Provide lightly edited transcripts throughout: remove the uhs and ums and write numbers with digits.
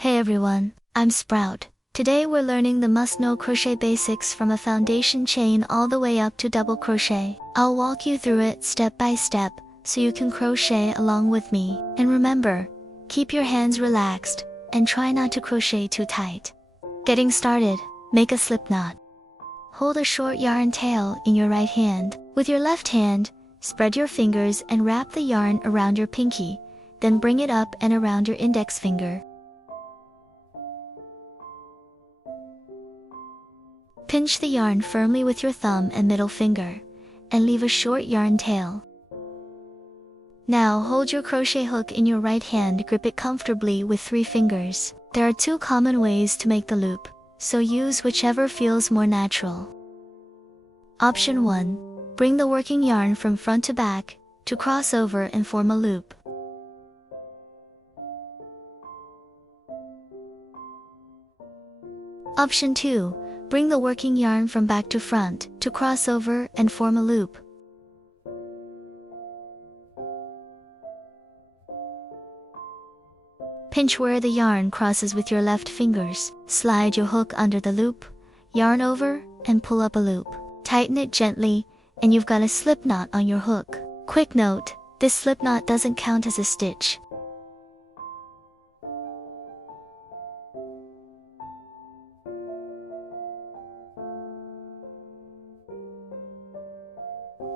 Hey everyone, I'm Sprout. Today we're learning the must-know crochet basics from a foundation chain all the way up to double crochet. I'll walk you through it step by step, so you can crochet along with me. And remember, keep your hands relaxed, and try not to crochet too tight. Getting started, make a slip knot. Hold a short yarn tail in your right hand. With your left hand, spread your fingers and wrap the yarn around your pinky, then bring it up and around your index finger. Pinch the yarn firmly with your thumb and middle finger, and leave a short yarn tail. Now hold your crochet hook in your right hand, grip it comfortably with 3 fingers. There are 2 common ways to make the loop, so use whichever feels more natural. Option 1. Bring the working yarn from front to back, to cross over and form a loop. Option 2. Bring the working yarn from back to front, to cross over and form a loop. Pinch where the yarn crosses with your left fingers, slide your hook under the loop, yarn over, and pull up a loop. Tighten it gently, and you've got a slip knot on your hook. Quick note, this slip knot doesn't count as a stitch.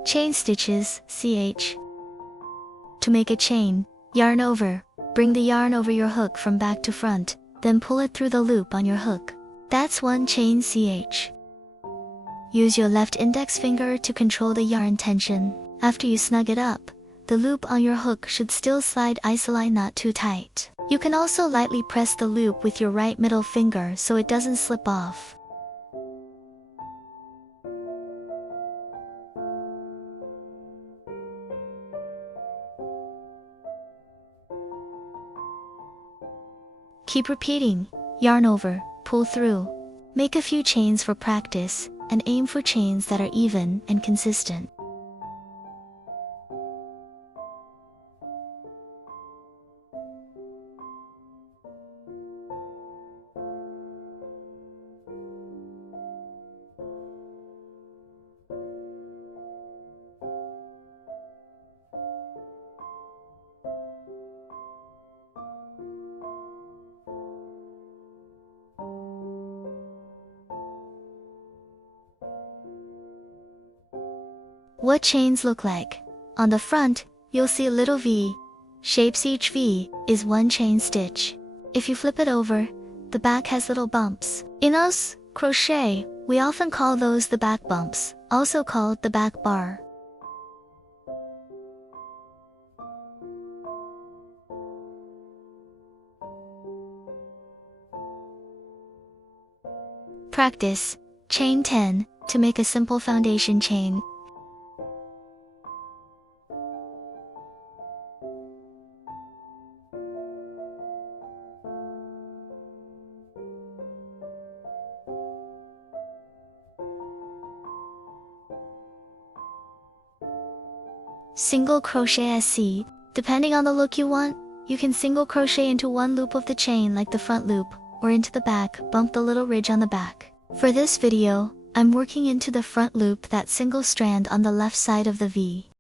Chain stitches, ch. To make a chain, yarn over, bring the yarn over your hook from back to front, then pull it through the loop on your hook. That's 1 chain ch. Use your left index finger to control the yarn tension. After you snug it up, the loop on your hook should still slide isolated, not too tight. You can also lightly press the loop with your right middle finger so it doesn't slip off. Keep repeating, yarn over, pull through. Make a few chains for practice, and aim for chains that are even and consistent. What chains look like? On the front, you'll see a little V. Shapes each V is 1 chain stitch. If you flip it over, the back has little bumps. In us, crochet, we often call those the back bumps, also called the back bar. Practice, chain 10, to make a simple foundation chain. Single crochet SC. Depending on the look you want, you can single crochet into 1 loop of the chain like the front loop, or into the back, bump the little ridge on the back. For this video, I'm working into the front loop, that single strand on the left side of the V.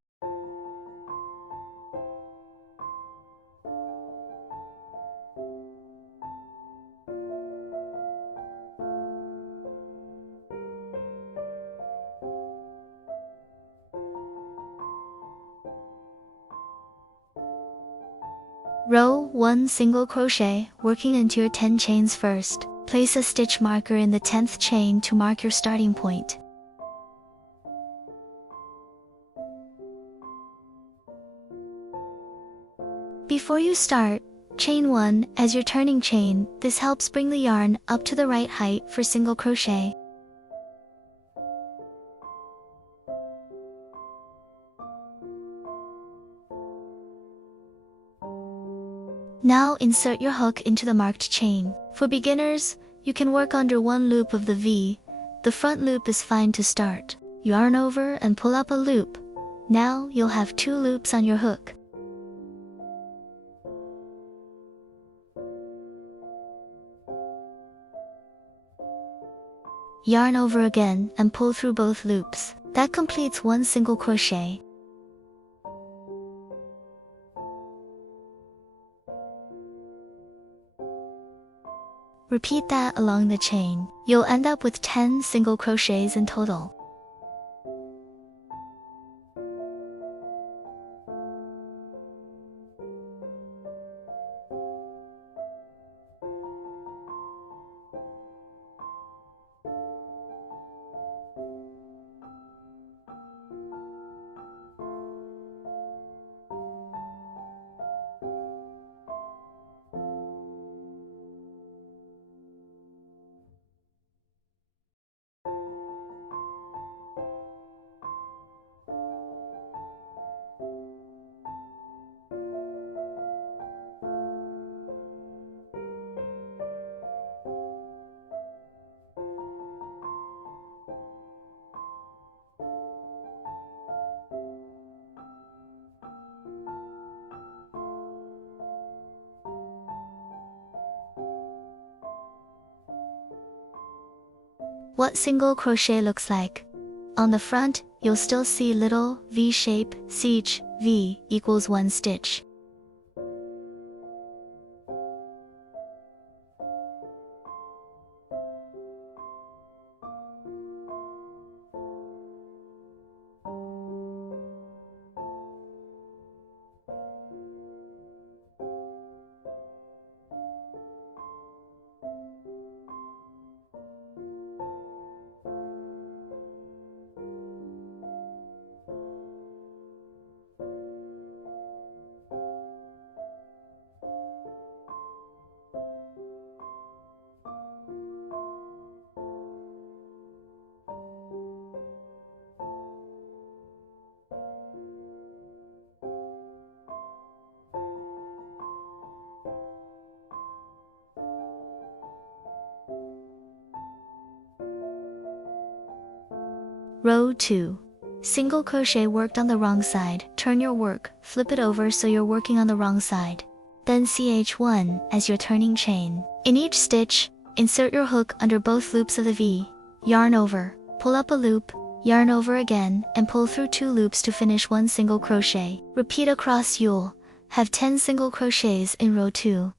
Row 1 single crochet, working into your 10 chains first. Place a stitch marker in the 10th chain to mark your starting point. Before you start, chain 1 as your turning chain. This helps bring the yarn up to the right height for single crochet. Now insert your hook into the marked chain. For beginners, you can work under 1 loop of the V. The front loop is fine to start. Yarn over and pull up a loop. Now you'll have 2 loops on your hook. yarn over again, and pull through both loops. That completes one single crochet. Repeat that along the chain. You'll end up with 10 single crochets in total. What single crochet looks like. On the front, you'll still see little V shape, ch, V equals 1 stitch. Row 2. Single crochet worked on the wrong side. Turn your work, flip it over so you're working on the wrong side. Then ch1 as your turning chain. In each stitch, insert your hook under both loops of the V. Yarn over, pull up a loop, yarn over again, and pull through 2 loops to finish 1 single crochet. Repeat across. You'll have 10 single crochets in row 2.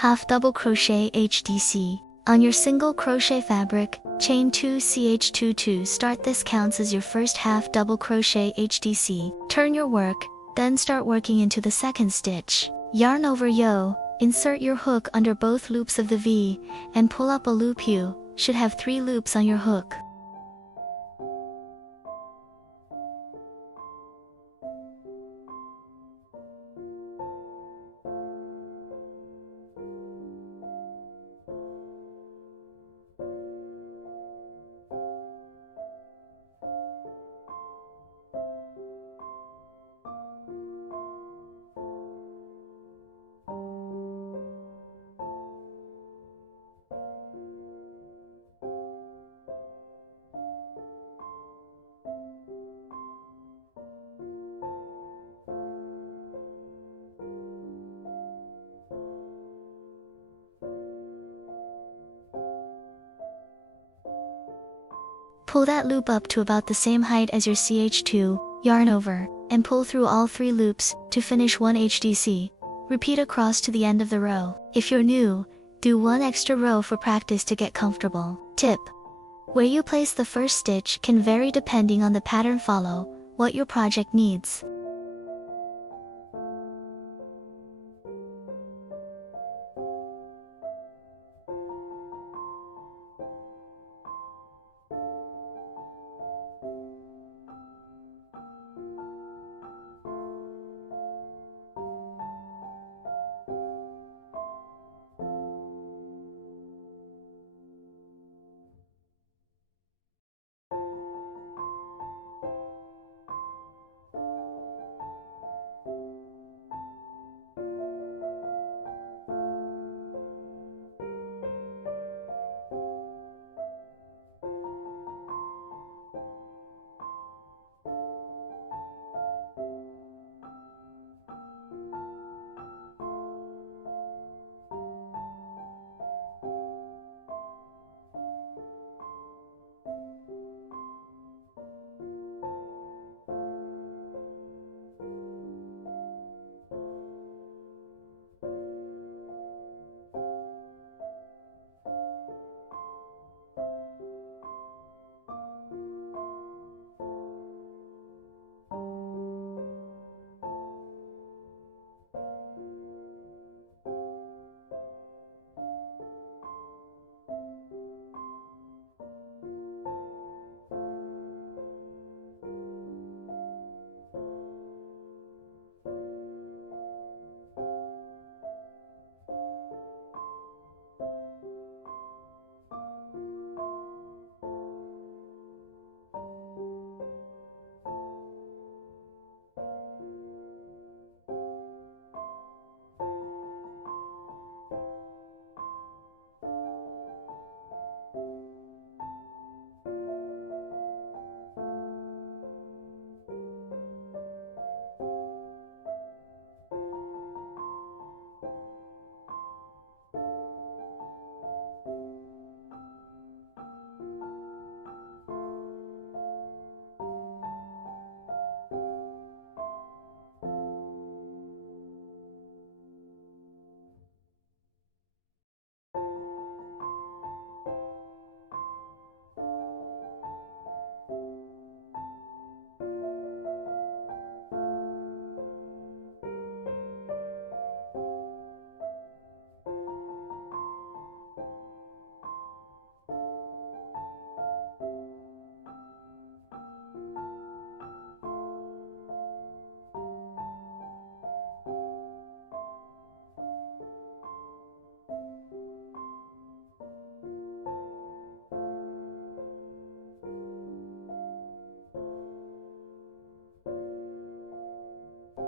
Half double crochet HDC. On your single crochet fabric, chain 2 ch22. Start. This counts as your first half double crochet HDC. Turn your work, then start working into the second stitch. Yarn over. Insert your hook under both loops of the V, and pull up a loop. should have 3 loops on your hook. Pull that loop up to about the same height as your CH2, yarn over, and pull through all 3 loops to finish 1 HDC. Repeat across to the end of the row. If you're new, do 1 extra row for practice to get comfortable. Tip: where you place the first stitch can vary depending on the pattern follow, what your project needs.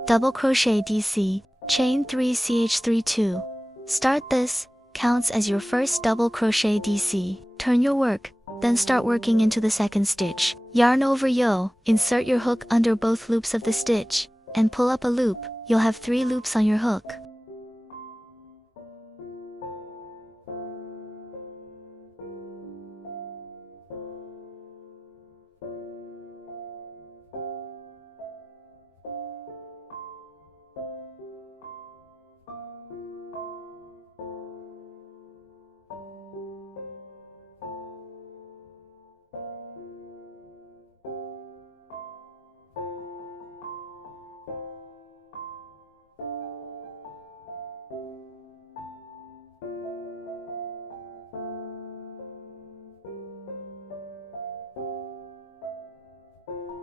Double crochet DC, chain 3 CH3 2. Start this, counts as your first double crochet DC. Turn your work, then start working into the second stitch. Yarn over yo, insert your hook under both loops of the stitch, and pull up a loop. You'll have 3 loops on your hook.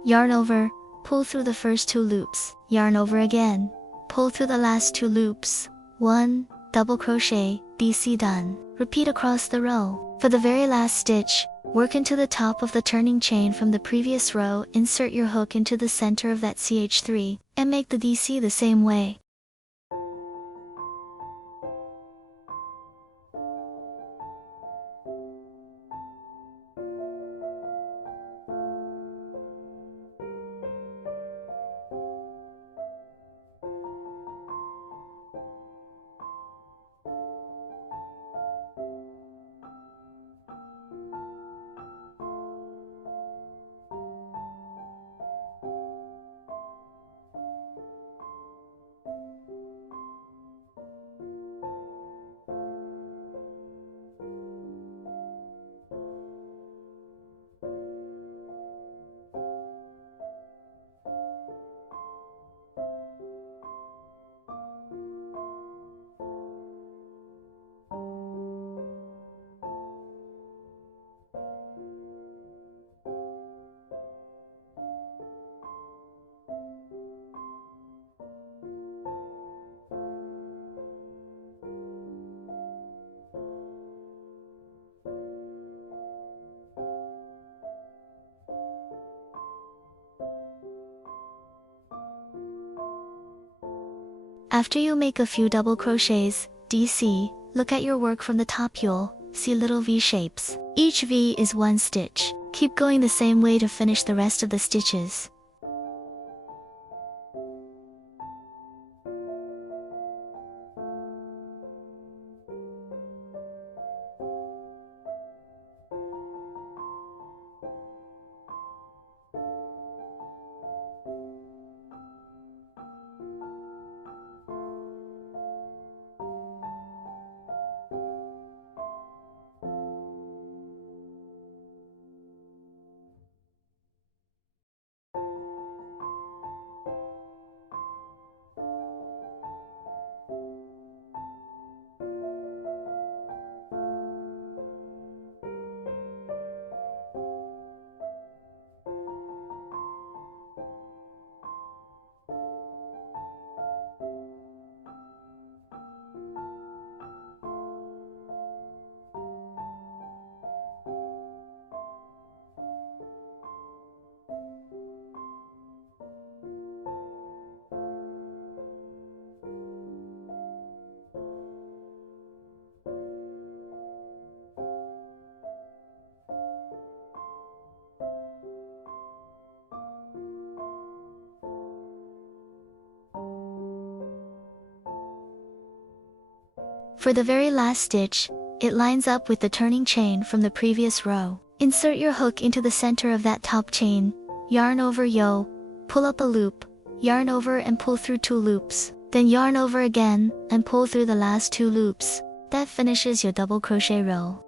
yarn over, pull through the first 2 loops, yarn over again, pull through the last 2 loops, 1, double crochet, DC done. Repeat across the row. For the very last stitch, work into the top of the turning chain from the previous row, insert your hook into the center of that CH3, and make the DC the same way. After you make a few double crochets, DC, look at your work from the top. You'll see little V shapes. Each V is 1 stitch. Keep going the same way to finish the rest of the stitches. For the very last stitch, it lines up with the turning chain from the previous row. Insert your hook into the center of that top chain, yarn over, pull up a loop, yarn over and pull through 2 loops, then yarn over again and pull through the last 2 loops. That finishes your double crochet row.